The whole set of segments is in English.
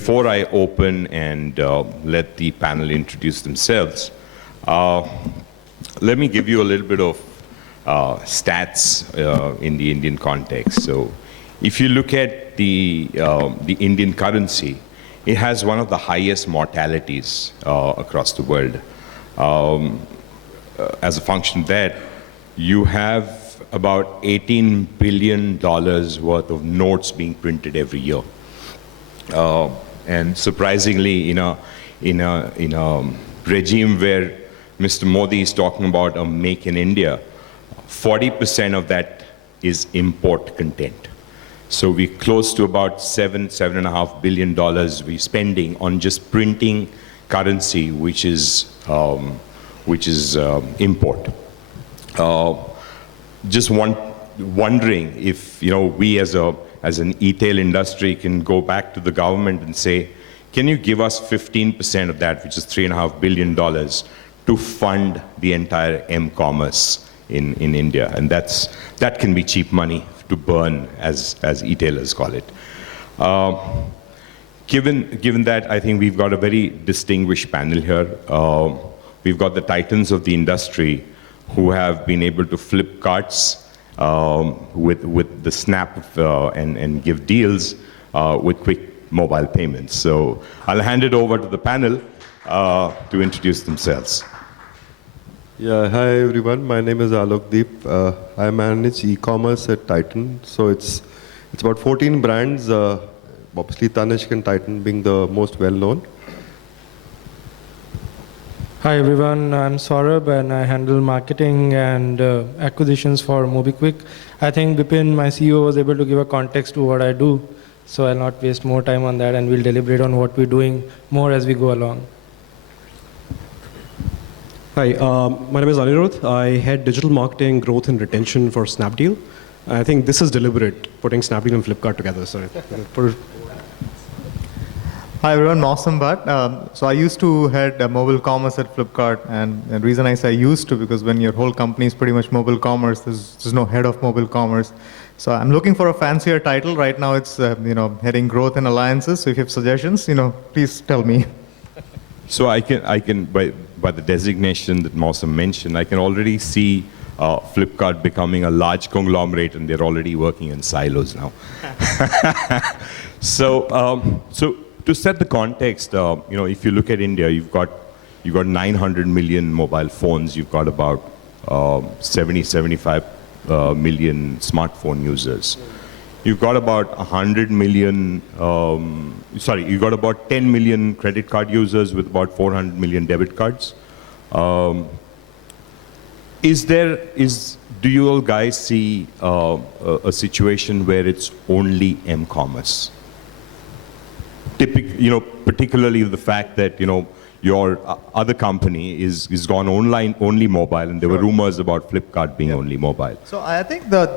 before I open and let the panel introduce themselves, let me give you a little bit of stats in the Indian context. So if you look at the Indian currency, it has one of the highest mortalities across the world. As a function of that, you have about $18 billion worth of notes being printed every year. And surprisingly, in a regime where Mr. Modi is talking about a make in India, 40% of that is import content. So we're close to about $7.5 billion we're spending on just printing currency, which is import. Just wondering if we as an e-tail industry can go back to the government and say, can you give us 15% of that, which is $3.5 billion, to fund the entire m-commerce in India? And that can be cheap money to burn, as e-tailers call it. Given that, I think we've got a very distinguished panel here. We've got the titans of the industry who have been able to flip carts with the snap and give deals with quick mobile payments. So I'll hand it over to the panel to introduce themselves. Yeah, hi everyone. My name is Alok Deep. I manage e-commerce at Titan. So it's about 14 brands. Obviously, Tanishq and Titan being the most well-known. Hi everyone, I'm Saurabh and I handle marketing and acquisitions for MobiKwik. I think Bipin, my CEO, was able to give a context to what I do, so I'll not waste more time on that and we'll deliberate on what we're doing more as we go along. Hi, my name is Anirudh. I head digital marketing, growth and retention for Snapdeal. I think this is deliberate, putting Snapdeal and Flipkart together. So Hi everyone, Mausam Bhatt. So I used to head mobile commerce at Flipkart, and the reason I say used to, because when your whole company is pretty much mobile commerce, there's no head of mobile commerce. So I'm looking for a fancier title. Right now it's heading growth and alliances. So if you have suggestions, please tell me. So I can by the designation that Mausam mentioned, I can already see Flipkart becoming a large conglomerate, and they're already working in silos now. So to set the context, if you look at India, you've got 900 million mobile phones. You've got about 75 million smartphone users. You've got about 100 million. You've got about 10 million credit card users with about 400 million debit cards. Do you all guys see a situation where it's only m-commerce? Particularly the fact that your other company is gone online only mobile, and there were rumors about Flipkart being only mobile. So I think the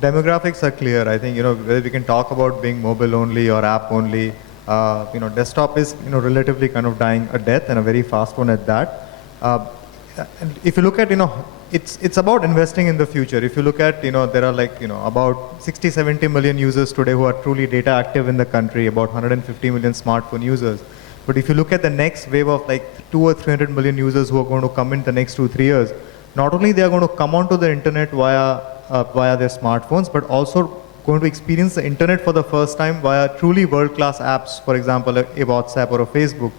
demographics are clear. I think whether we can talk about being mobile only or app only, desktop is relatively kind of dying a death, and a very fast one at that. And if you look at it's about investing in the future. If you look at there are about 60-70 million users today who are truly data active in the country, about 150 million smartphone users. But if you look at the next wave of 200 or 300 million users who are going to come in the next 2-3 years, not only they are going to come onto the internet via their smartphones, but also going to experience the internet for the first time via truly world-class apps, for example, a WhatsApp or a Facebook.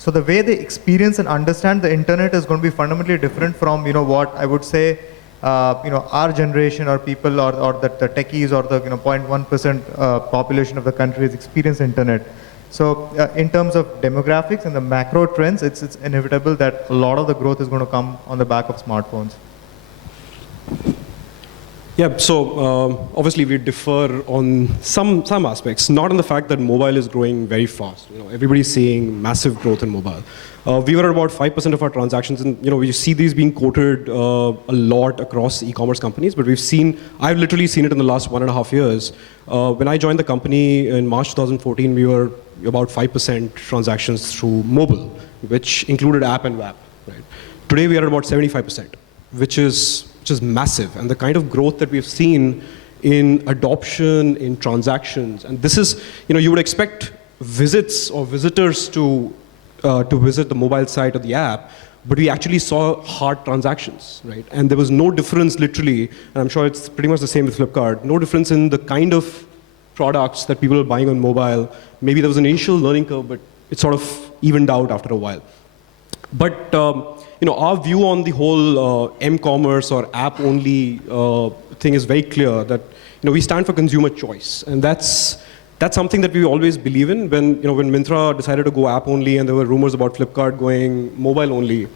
So the way they experience and understand the internet is going to be fundamentally different from what I would say our generation or people or the techies or the 0.1% population of the country has experienced internet. So in terms of demographics and the macro trends, it's inevitable that a lot of the growth is going to come on the back of smartphones. Yeah, so obviously we differ on some aspects, not on the fact that mobile is growing very fast. Everybody's seeing massive growth in mobile. We were at about 5% of our transactions, and we see these being quoted a lot across e-commerce companies, but I've literally seen it in the last 1.5 years. When I joined the company in March 2014, we were about 5% transactions through mobile, which included app and web. Right? Today we are at about 75%, which is massive, and the kind of growth that we've seen in adoption, in transactions, and this is, you would expect visits or visitors to visit the mobile site or the app, but we actually saw hard transactions, right? And there was no difference literally, and I'm sure it's pretty much the same with Flipkart, no difference in the kind of products that people are buying on mobile. Maybe there was an initial learning curve, but it sort of evened out after a while. But our view on the whole m-commerce or app-only thing is very clear that we stand for consumer choice, and that's something that we always believe in. When when Myntra decided to go app-only, and there were rumors about Flipkart going mobile-only.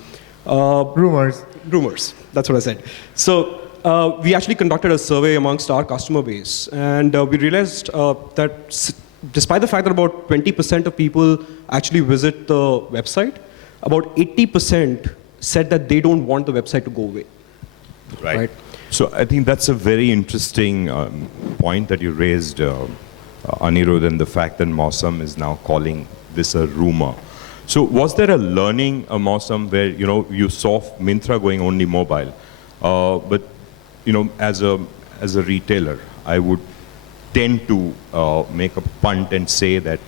Rumors. That's what I said. So we actually conducted a survey amongst our customer base, and we realized that despite the fact that about 20% of people actually visit the website, about 80% said that they don't want the website to go away. Right. So I think that's a very interesting point that you raised, Anirudh, and the fact that Mausam is now calling this a rumor. So was there a learning, Mausam, where you saw Myntra going only mobile, but as a retailer, I would tend to make a punt and say that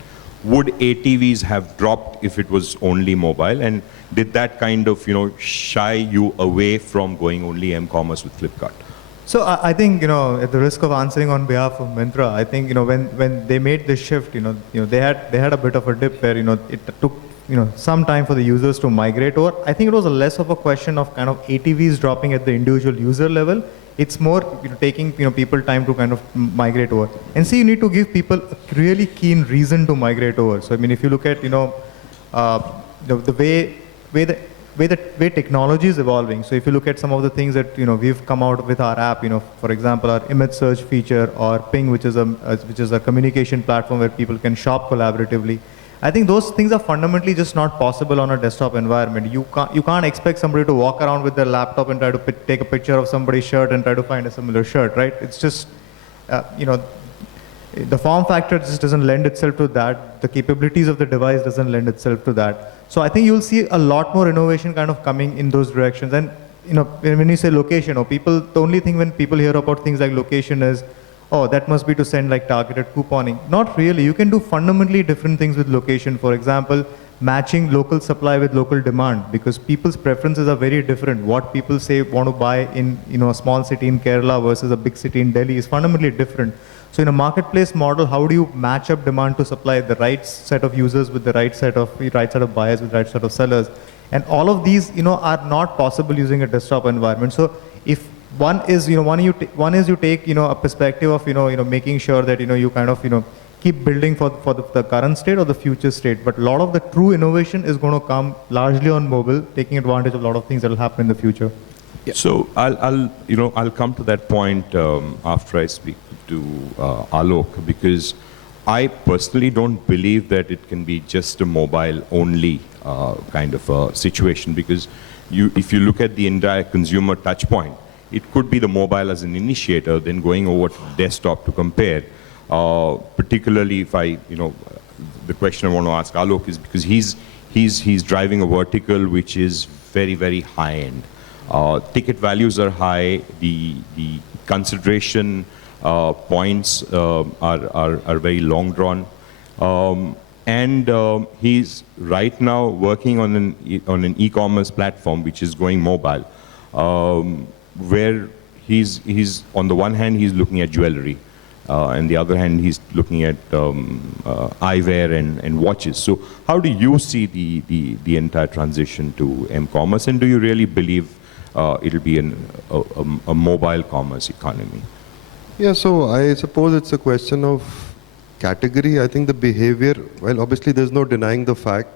would ATVs have dropped if it was only mobile, and did that kind of shy you away from going only m-commerce with Flipkart? So I think at the risk of answering on behalf of Myntra, I think when they made this shift, they had a bit of a dip where it took some time for the users to migrate over. I think it was less of a question of kind of ATVs dropping at the individual user level. It's more taking people time to kind of migrate over. And see, you need to give people a really keen reason to migrate over. So I mean, if you look at the way technology is evolving. So if you look at some of the things that we've come out with our app, for example, our image search feature, or Ping, which is a communication platform where people can shop collaboratively. I think those things are fundamentally just not possible on a desktop environment. You can't expect somebody to walk around with their laptop and try to take a picture of somebody's shirt and try to find a similar shirt, right? It's just, the form factor just doesn't lend itself to that. The capabilities of the device doesn't lend itself to that. So I think you'll see a lot more innovation kind of coming in those directions. And when you say location, the only thing when people hear about things like location is, oh, that must be to send like targeted couponing. Not really. You can do fundamentally different things with location. For example, matching local supply with local demand, because people's preferences are very different. What people say want to buy in a small city in Kerala versus a big city in Delhi is fundamentally different. So in a marketplace model, how do you match up demand to supply the right set of users with the right set of buyers with the right set of sellers? And all of these are not possible using a desktop environment. So if one is you take a perspective of making sure that you kind of keep building for the current state or the future state, but a lot of the true innovation is going to come largely on mobile, taking advantage of a lot of things that will happen in the future. Yeah. So I'll come to that point after I speak to Alok, because I personally don't believe that it can be just a mobile only kind of a situation, because if you look at the entire consumer touch point, it could be the mobile as an initiator, then going over to desktop to compare. Particularly if the question I want to ask Alok is because he's driving a vertical which is very, very high end. Ticket values are high. The consideration points are very long drawn, and he's right now working on an e-commerce platform which is going mobile. Where he's on the one hand he's looking at jewelry, and the other hand he's looking at eyewear and watches. So how do you see the entire transition to m-commerce, and do you really believe it'll be a mobile commerce economy? Yeah, so I suppose it's a question of category. I think the behavior, well, obviously there's no denying the fact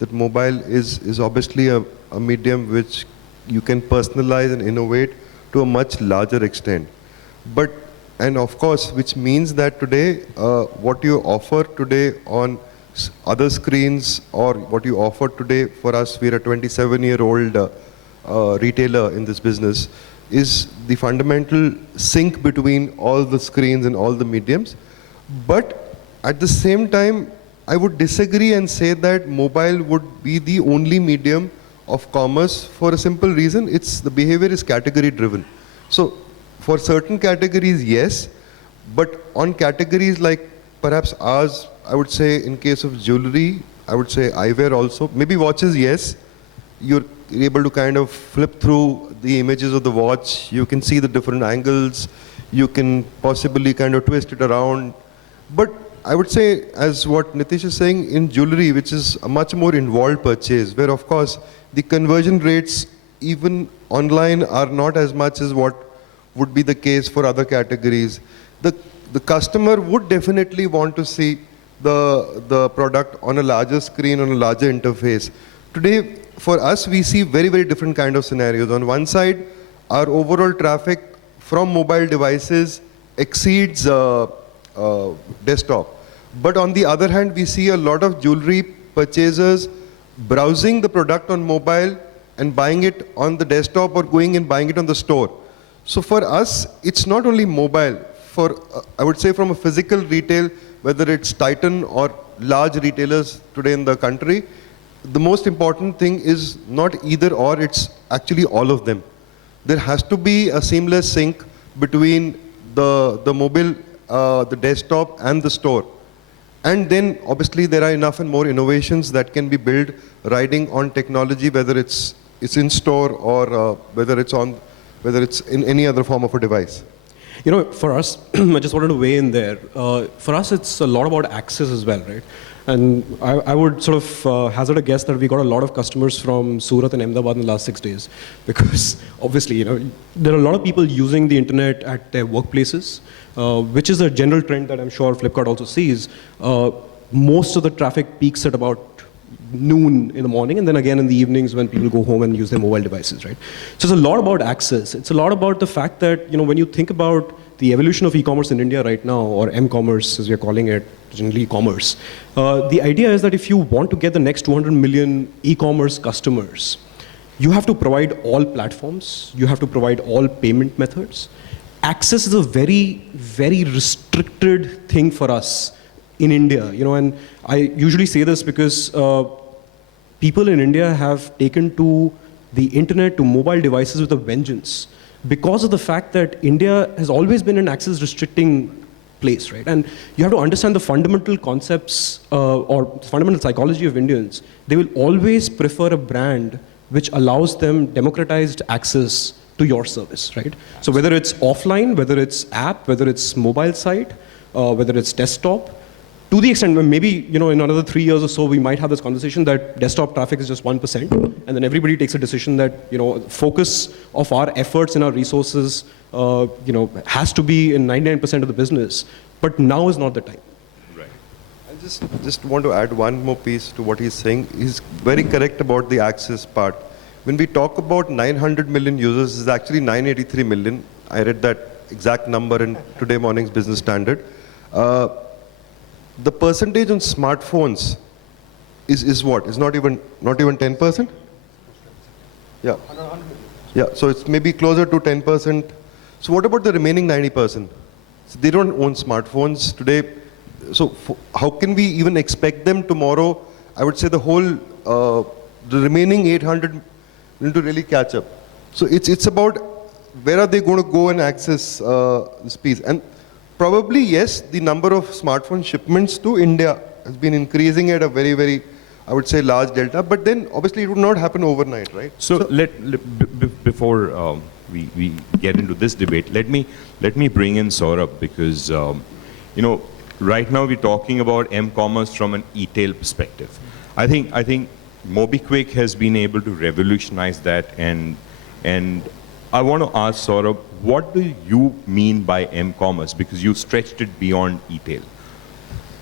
that mobile is obviously a medium which you can personalize and innovate to a much larger extent. And of course, which means that today, what you offer today on other screens, or what you offer today for us, we're a 27-year-old retailer in this business, is the fundamental sync between all the screens and all the mediums. But at the same time, I would disagree and say that mobile would be the only medium of commerce for a simple reason. The behavior is category driven. So for certain categories, yes, but on categories like perhaps ours, I would say in case of jewelry, I would say eyewear also. Maybe watches, yes. You're able to kind of flip through the images of the watch. You can see the different angles. You can possibly kind of twist it around. But I would say, as what Nitish is saying, in jewelry, which is a much more involved purchase, where of course the conversion rates even online are not as much as what would be the case for other categories. The customer would definitely want to see the product on a larger screen, on a larger interface. Today, for us, we see very, very different kind of scenarios. On one side, our overall traffic from mobile devices exceeds desktop. But on the other hand, we see a lot of jewelry purchasers browsing the product on mobile and buying it on the desktop or going and buying it on the store. So for us, it's not only mobile. For, I would say from a physical retail, whether it's Titan or large retailers today in the country, the most important thing is not either or, it's actually all of them. There has to be a seamless sync between the mobile, the desktop and the store. And then obviously there are enough and more innovations that can be built riding on technology, whether it's in store or whether it's in any other form of a device. You know, for us, I just wanted to weigh in there. For us, it's a lot about access as well, right? And I would sort of hazard a guess that we got a lot of customers from Surat and Ahmedabad in the last 6 days, because obviously, you know, there are a lot of people using the internet at their workplaces, which is a general trend that I'm sure Flipkart also sees. Most of the traffic peaks at about noon in the morning, and then again in the evenings when people go home and use their mobile devices, right? So it's a lot about access. It's a lot about the fact that, you know, when you think about the evolution of e-commerce in India right now, or m-commerce as we're calling it, generally e-commerce, the idea is that if you want to get the next 200 million e-commerce customers, you have to provide all platforms, you have to provide all payment methods. Access is a very, very restricted thing for us in India, you know, and I usually say this because people in India have taken to the internet, to mobile devices with a vengeance, because of the fact that India has always been an access restricting place, right? And you have to understand the fundamental concepts or fundamental psychology of Indians. They will always prefer a brand which allows them democratized access to your service, right? So whether it's offline, whether it's app, whether it's mobile site, whether it's desktop, to the extent where maybe, you know, in another 3 years or so, we might have this conversation that desktop traffic is just 1%, and then everybody takes a decision that, you know, focus of our efforts and our resources, you know, has to be in 99% of the business. But now is not the time. Right. I just want to add one more piece to what he's saying. He's very correct about the access part. When we talk about 900 million users, it's actually 983 million. I read that exact number in today morning's Business Standard. The percentage on smartphones is what? Is not even 10%? Yeah. Yeah, so it's maybe closer to 10%. So what about the remaining 90%? So they don't own smartphones today. So how can we even expect them tomorrow? I would say the whole, the remaining 800 need to really catch up. So it's about where are they going to go and access this piece. And probably, yes, the number of smartphone shipments to India has been increasing at a very, very, I would say, large delta. But then, obviously, it would not happen overnight, right? So before we get into this debate, let me bring in Saurabh, because you know, right now we're talking about m-commerce from an e-tail perspective. I think MobiKwik has been able to revolutionize that, and I want to ask Saurabh, what do you mean by m-commerce? Because you stretched it beyond e-tail.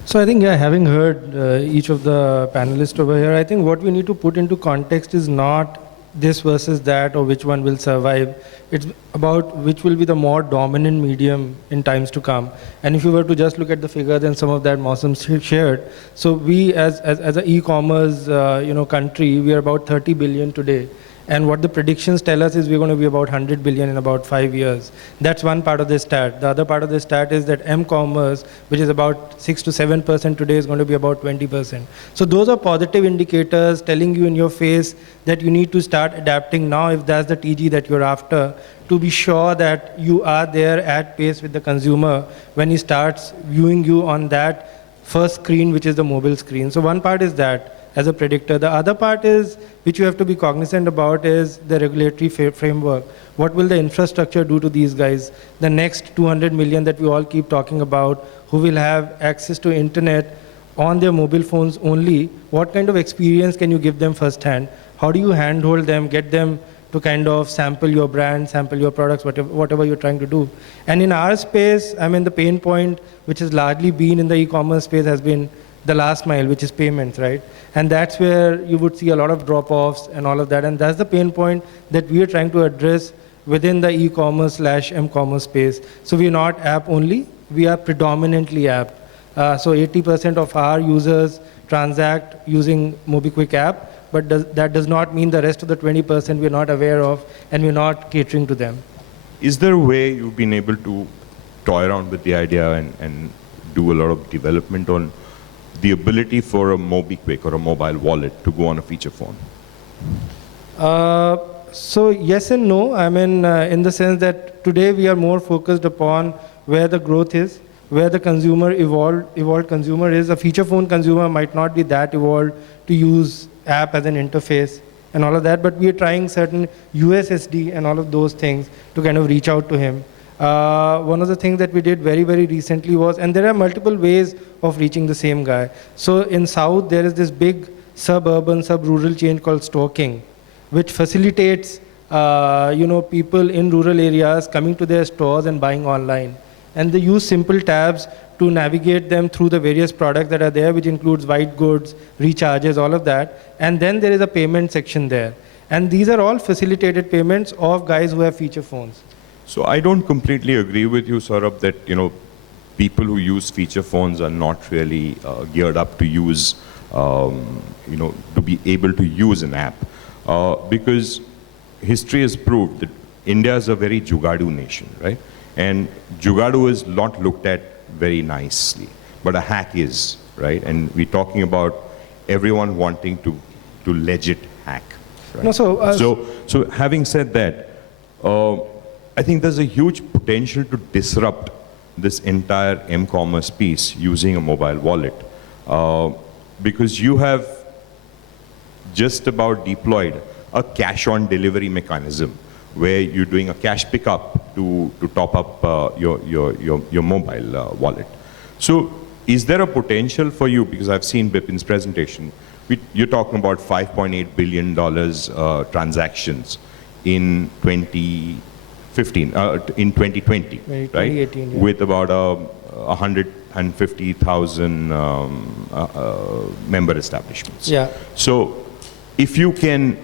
So I think, yeah, having heard each of the panelists over here, I think what we need to put into context is not this versus that or which one will survive. It's about which will be the more dominant medium in times to come. And if you were to just look at the figures and some of that Mausam shared, so we as an e-commerce country, we are about 30 billion today. And what the predictions tell us is we're going to be about 100 billion in about 5 years. That's one part of the stat. The other part of the stat is that m-commerce, which is about 6 to 7% today, is going to be about 20%. So those are positive indicators telling you in your face that you need to start adapting now if that's the TG that you're after, to be sure that you are there at pace with the consumer when he starts viewing you on that first screen, which is the mobile screen. So one part is that as a predictor. The other part is, which you have to be cognizant about, is the regulatory framework. What will the infrastructure do to these guys? The next 200 million that we all keep talking about, who will have access to internet on their mobile phones only, what kind of experience can you give them firsthand? How do you handhold them, get them to kind of sample your brand, sample your products, whatever you're trying to do? And in our space, I mean, the pain point, which has largely been in the e-commerce space, has been the last mile, which is payments, right? And that's where you would see a lot of drop-offs and all of that. And that's the pain point that we are trying to address within the e-commerce/m-commerce space. So we're not app only, we are predominantly app. So 80% of our users transact using MobiKwik app, but that does not mean the rest of the 20% we're not aware of and we're not catering to them. Is there a way you've been able to toy around with the idea and do a lot of development on the ability for a MobiKwik or a mobile wallet to go on a feature phone? So yes and no. I mean, in the sense that today we are more focused upon where the growth is, where the consumer evolved consumer is. A feature phone consumer might not be that evolved to use app as an interface and all of that, but we are trying certain USSD and all of those things to kind of reach out to him. One of the things that we did very, very recently was, and there are multiple ways of reaching the same guy. So in South, there is this big suburban, sub-rural chain called Stalking, which facilitates people in rural areas coming to their stores and buying online. And they use simple tabs to navigate them through the various products that are there, which includes white goods, recharges, all of that. And then there is a payment section there. And these are all facilitated payments of guys who have feature phones. So I don't completely agree with you, Saurabh, that people who use feature phones are not really geared up to use, to be able to use an app, because history has proved that India is a very Jugadu nation, right? And Jugadu is not looked at very nicely, but a hack is, right? And we're talking about everyone wanting to legit hack. Right? No, so having said that, I think there's a huge potential to disrupt this entire m-commerce piece using a mobile wallet, because you have just about deployed a cash-on-delivery mechanism where you're doing a cash pickup to top up your mobile wallet. So is there a potential for you, because I've seen Bipin's presentation, you're talking about $5.8 billion transactions in 2015, in 2020, right? 2018, yeah. With about 150,000 member establishments. Yeah. So if you can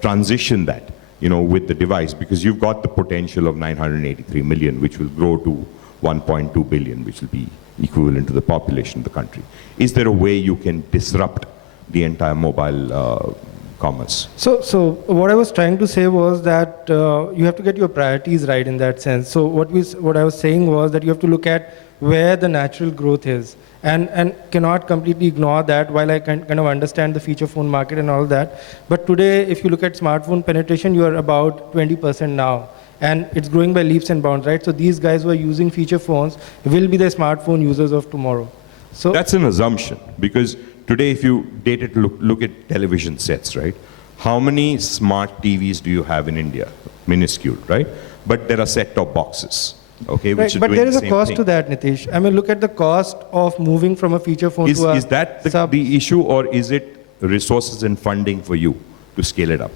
transition that, with the device, because you've got the potential of 983 million, which will grow to 1.2 billion, which will be equivalent to the population of the country. Is there a way you can disrupt the entire mobile commerce? So what I was trying to say was that you have to get your priorities right in that sense. So what I was saying was that you have to look at where the natural growth is, and cannot completely ignore that, while I can kind of understand the feature phone market and all that. But today, if you look at smartphone penetration, you are about 20% now. And it's growing by leaps and bounds, right? So these guys who are using feature phones will be the smartphone users of tomorrow. So that's an assumption, because today if you look at television sets, right? How many smart TVs do you have in India? Minuscule, right? But there are set-top boxes, okay? Right, which are but doing there is the a same cost thing. to that, Nitish. I mean, look at the cost of moving from a feature phone to a Is that the issue, or is it resources and funding for you to scale it up?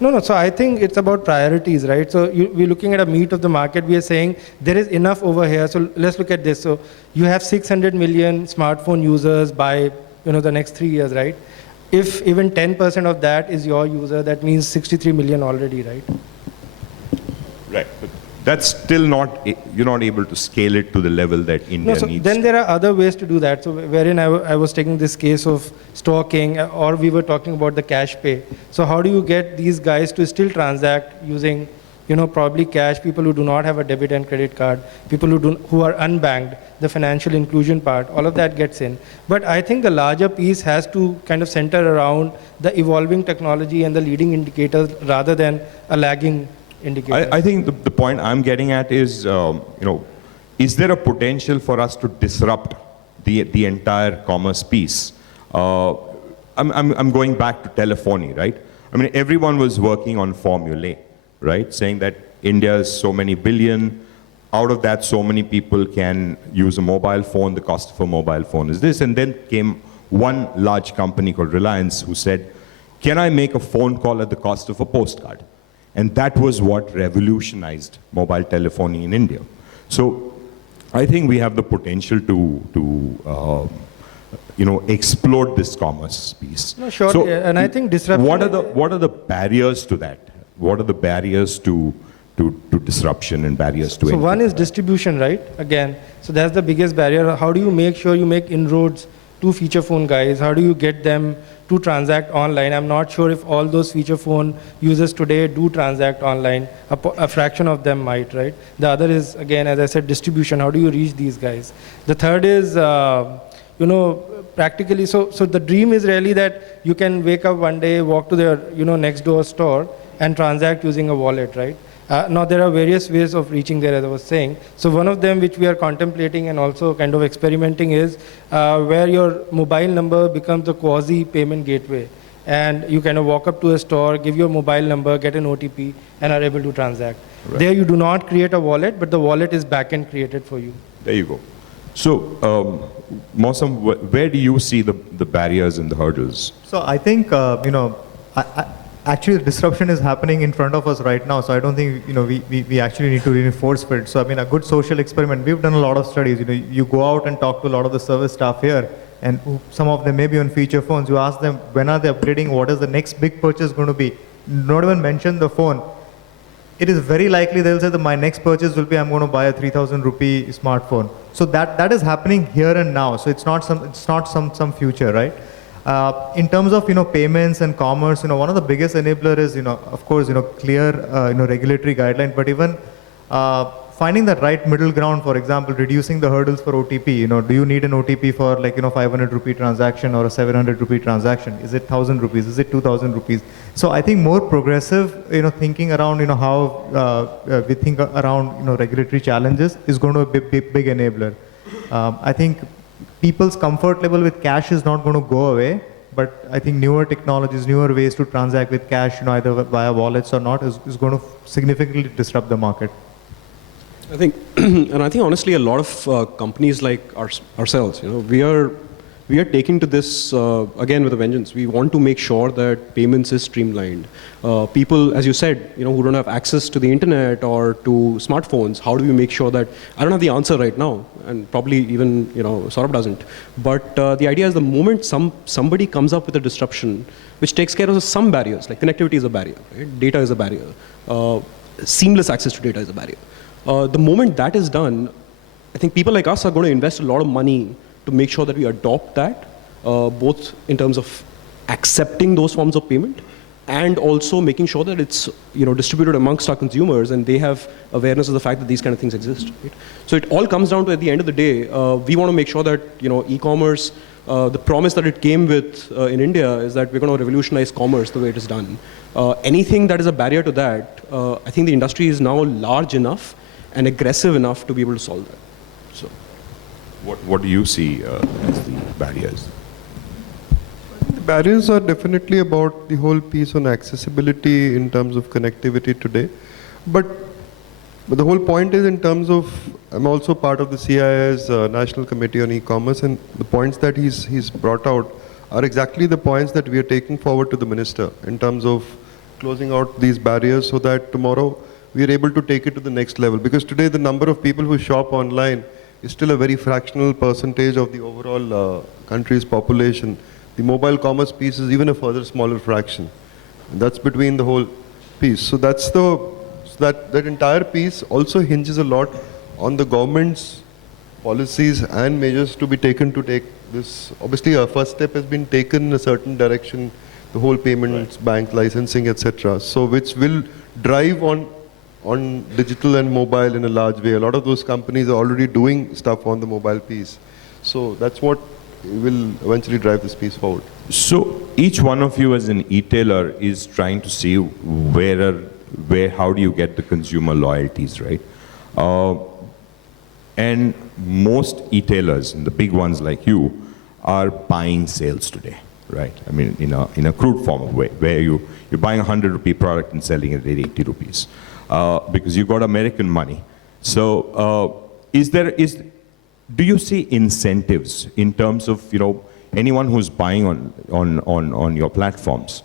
No. So I think it's about priorities, right? So we're looking at a meat of the market. We are saying there is enough over here. So let's look at this. So you have 600 million smartphone users by the next 3 years, right? If even 10% of that is your user, that means 63 million already, right? Right. But that's still not, you're not able to scale it to the level that India No, so needs. then there are other ways to do that. So wherein I was taking this case of Stalking, or we were talking about the cash pay. So how do you get these guys to still transact using, probably cash, people who do not have a debit and credit card, people who are unbanked, the financial inclusion part, all of that gets in. But I think the larger piece has to kind of center around the evolving technology and the leading indicators rather than a lagging indicator. I think the point I'm getting at is, is there a potential for us to disrupt the entire commerce piece. I'm going back to telephony, right? I mean, everyone was working on formulae, right? Saying that India is so many billion, out of that so many people can use a mobile phone, the cost of a mobile phone is this. And then came one large company called Reliance who said, can I make a phone call at the cost of a postcard? And that was what revolutionized mobile telephony in India. So I think we have the potential to explode this commerce piece. No, sure, So, yeah, and I think disruption. What are the barriers to that? What are the barriers to disruption and barriers to So entry? one is distribution, right? Again, so that's the biggest barrier. How do you make sure you make inroads to feature phone guys? How do you get them to transact online? I'm not sure if all those feature phone users today do transact online. A fraction of them might, right? The other is, again, as I said, distribution. How do you reach these guys? The third is, practically, so the dream is really that you can wake up one day, walk to the next door store and transact using a wallet, right? Now there are various ways of reaching there, as I was saying. So one of them which we are contemplating and also kind of experimenting is where your mobile number becomes a quasi payment gateway. And you kind of walk up to a store, give your mobile number, get an OTP, and are able to transact. Right. There you do not create a wallet, but the wallet is back-end created for you. There you go. So, Mausam, where do you see the barriers and the hurdles? So I think, actually disruption is happening in front of us right now. So I don't think, we actually need to reinforce for it. So I mean, a good social experiment, we've done a lot of studies. You go out and talk to a lot of the service staff here, and some of them may be on feature phones. You ask them, when are they upgrading? What is the next big purchase going to be? Not even mention the phone. It is very likely they'll say that my next purchase will be I'm going to buy a 3,000 rupee smartphone. So that is happening here and now. So it's not some future, right? In terms of payments and commerce, one of the biggest enabler is of course clear regulatory guideline, but even finding the right middle ground. For example, reducing the hurdles for OTP. Do you need an OTP for 500 rupee transaction or a 700 rupee transaction? Is it 1,000 rupees? Is it 2,000 rupees? So I think more progressive thinking around how we think around regulatory challenges is going to be a big enabler. I think people's comfort level with cash is not going to go away, but I think newer technologies, newer ways to transact with cash, either via wallets or not, is going to significantly disrupt the market. I think, and I think honestly, a lot of companies like ourselves, we are taking to this again with a vengeance. We want to make sure that payments is streamlined. People, as you said, who don't have access to the internet or to smartphones, how do we make sure that? I don't have the answer right now, and probably even Saurabh doesn't. But the idea is the moment somebody comes up with a disruption which takes care of some barriers, like connectivity is a barrier, right? Data is a barrier, seamless access to data is a barrier. The moment that is done, I think people like us are going to invest a lot of money to make sure that we adopt that, both in terms of accepting those forms of payment and also making sure that it's distributed amongst our consumers and they have awareness of the fact that these kind of things exist. Right? So it all comes down to, at the end of the day, we want to make sure that e-commerce, the promise that it came with in India is that we're going to revolutionize commerce the way it is done. Anything that is a barrier to that, I think the industry is now large enough and aggressive enough to be able to solve that. So, what do you see as the barriers? The barriers are definitely about the whole piece on accessibility in terms of connectivity today. But the whole point is in terms of, I'm also part of the CII's National Committee on E-commerce, and the points that he's brought out are exactly the points that we are taking forward to the minister in terms of closing out these barriers so that tomorrow we are able to take it to the next level. Because today the number of people who shop online is still a very fractional percentage of the overall country's population. The mobile commerce piece is even a further smaller fraction. And that's between the whole piece. So that's that entire piece also hinges a lot on the government's policies and measures to be taken to take this. Obviously, our first step has been taken in a certain direction, the whole payments, bank licensing, etc. So which will drive on digital and mobile in a large way. A lot of those companies are already doing stuff on the mobile piece. So that's what will eventually drive this piece forward. So each one of you as an e-tailer is trying to see how do you get the consumer loyalties, right? And most e-tailers, the big ones like you, are buying sales today, right? I mean, in a crude form of way, where you're buying a 100 rupee product and selling it at 80 rupees, because you got American money. So, do you see incentives in terms of anyone who's buying on your platforms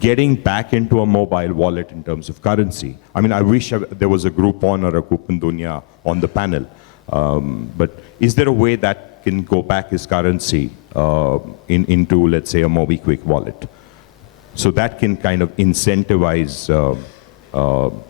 getting back into a mobile wallet in terms of currency? I mean, I wish there was a Groupon or a Coupon Dunya on the panel, but is there a way that can go back as currency into, let's say, a MobiKwik wallet? So that can kind of incentivize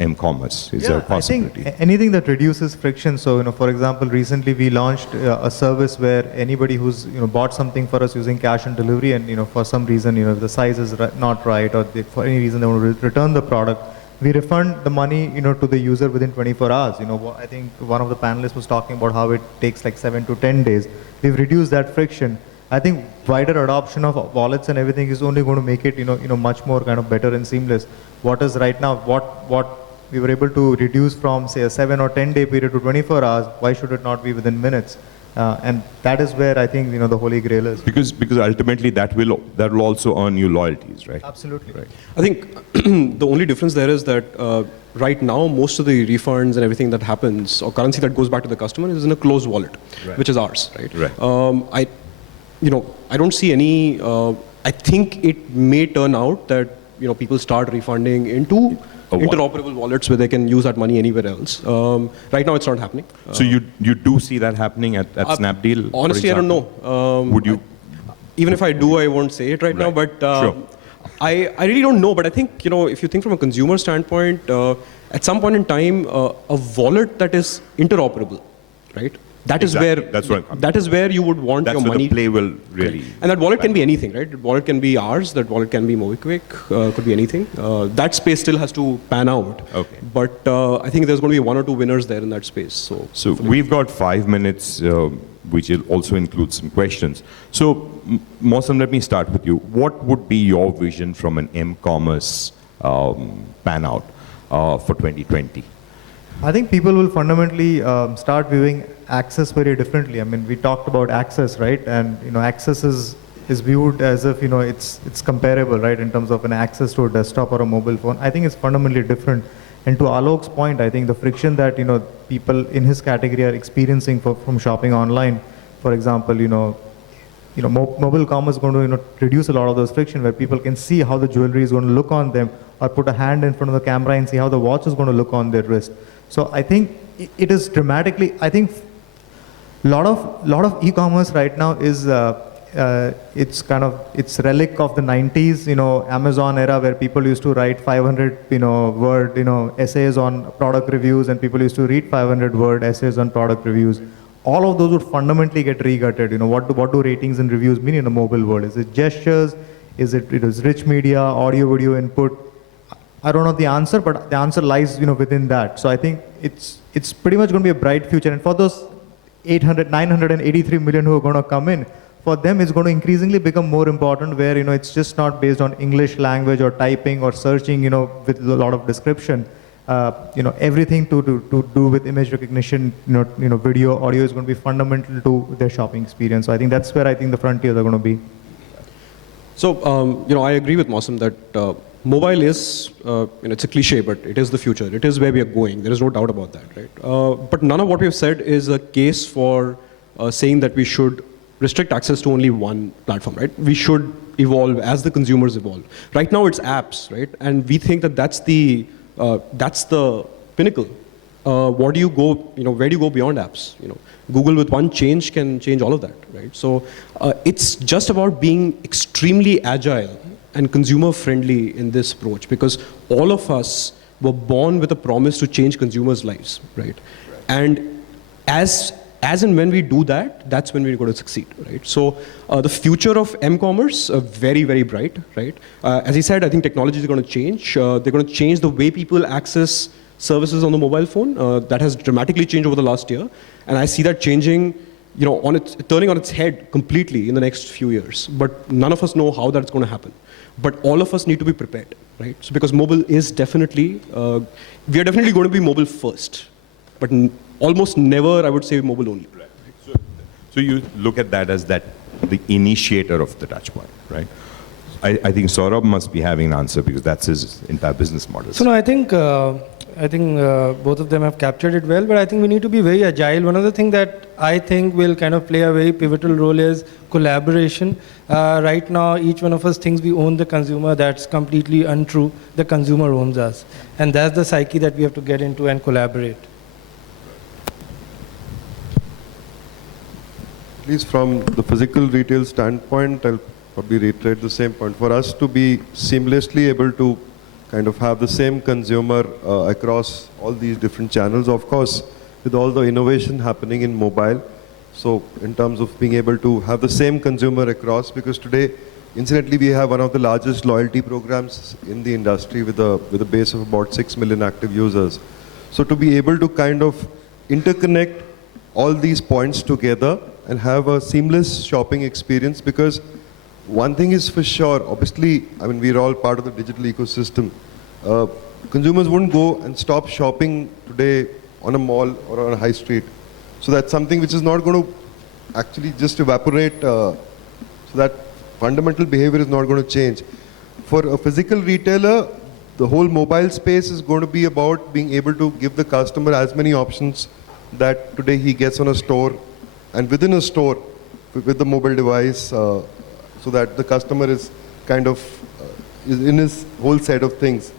m-commerce. Is there a possibility? I think anything that reduces friction. So, for example, recently we launched a service where anybody who's bought something for us using cash on delivery, and for some reason if the size is not right, or for any reason they want to return the product, we refund the money to the user within 24 hours. I think one of the panelists was talking about how it takes like 7 to 10 days. We've reduced that friction. I think wider adoption of wallets and everything is only going to make it much more kind of better and seamless. What is right now, what we were able to reduce from say a 7 or 10 day period to 24 hours, why should it not be within minutes? And that is where I think the holy grail is. Because ultimately that will also earn you loyalties, right? Absolutely. Right. I think the only difference there is that right now most of the refunds and everything that happens or currency that goes back to the customer is in a closed wallet, Right. which is ours, right? Right. I don't see any. I think it may turn out that people start refunding into A wallet. interoperable wallets where they can use that money anywhere else. Right now, it's not happening. So you do see that happening at Snapdeal? for Honestly, I don't example? know. Would you? Even if I do, I won't say it right now. Right. But Sure. I really don't know. But I think if you think from a consumer standpoint, at some point in time, a wallet that is interoperable, right? That is Exactly. That's what I'm coming. that is where you would want That's your where money. the play will really. And that wallet can be anything, right? That wallet can be ours. That wallet can be MobiKwik. Could be anything. That space still has to pan out. Okay. But I think there's going to be one or two winners there in that space. So We've got 5 minutes, which will also include some questions. So, Mosam, let me start with you. What would be your vision from an m-commerce pan out for 2020? I think people will fundamentally start viewing access very differently. I mean, we talked about access, right? And access is viewed as if it's comparable, right, in terms of an access to a desktop or a mobile phone. I think it's fundamentally different. And to Alok's point, I think the friction that people in his category are experiencing from shopping online, for example, mobile commerce is going to reduce a lot of those friction, where people can see how the jewelry is going to look on them, or put a hand in front of the camera and see how the watch is going to look on their wrist. So I think it is dramatically. I think lot of e-commerce right now is it's relic of the 90s, Amazon era, where people used to write 500 word essays on product reviews, and people used to read 500 word essays on product reviews. All of those would fundamentally get regutted. What do ratings and reviews mean in a mobile world? Is it gestures? Is it rich media, audio, video input? I don't know the answer, but the answer lies within that. So I think it's pretty much going to be a bright future. And for those 983 million who are going to come in, for them it's going to increasingly become more important, where it's just not based on English language or typing or searching with a lot of description. Everything to do with image recognition, video, audio is going to be fundamental to their shopping experience. So I think that's where I think the frontiers are going to be. So, I agree with Mosam that mobile is, it's a cliche, but it is the future. It is where we are going. There is no doubt about that, right? But none of what we have said is a case for saying that we should restrict access to only one platform, right? We should evolve as the consumers evolve. Right now, it's apps, right? And we think that that's the pinnacle. Where do you go beyond apps? Google with one change can change all of that, right? So it's just about being extremely agile and consumer friendly in this approach, because all of us were born with a promise to change consumers' lives, right? And as and when we do that, that's when we're going to succeed, right? So the future of m-commerce, very, very bright, right? As he said, I think technology is going to change. They're going to change the way people access services on the mobile phone. That has dramatically changed over the last year. And I see that changing, turning on its head completely in the next few years. But none of us know how that's going to happen. But all of us need to be prepared, right? So because mobile is definitely, we are definitely going to be mobile first. but almost never, I would say, mobile only. So you look at that as the initiator of the touch point, right? I think Saurabh must be having an answer because that's his entire business model. So no, I think both of them have captured it well, but I think we need to be very agile. One of the things that I think will kind of play a very pivotal role is collaboration. Right now, each one of us thinks we own the consumer. That's completely untrue. The consumer owns us. And that's the psyche that we have to get into and collaborate. At least from the physical retail standpoint, I'll probably reiterate the same point. For us to be seamlessly able to kind of have the same consumer across all these different channels, of course, with all the innovation happening in mobile. So in terms of being able to have the same consumer across, because today, incidentally, we have one of the largest loyalty programs in the industry with a base of about 6 million active users. So to be able to kind of interconnect all these points together and have a seamless shopping experience, because one thing is for sure, obviously, I mean, we're all part of the digital ecosystem. Consumers wouldn't go and stop shopping today on a mall or on a high street. So that's something which is not going to actually just evaporate. So that fundamental behavior is not going to change. For a physical retailer, the whole mobile space is going to be about being able to give the customer as many options that today he gets on a store and within a store with the mobile device, so that the customer is kind of is in his whole set of things.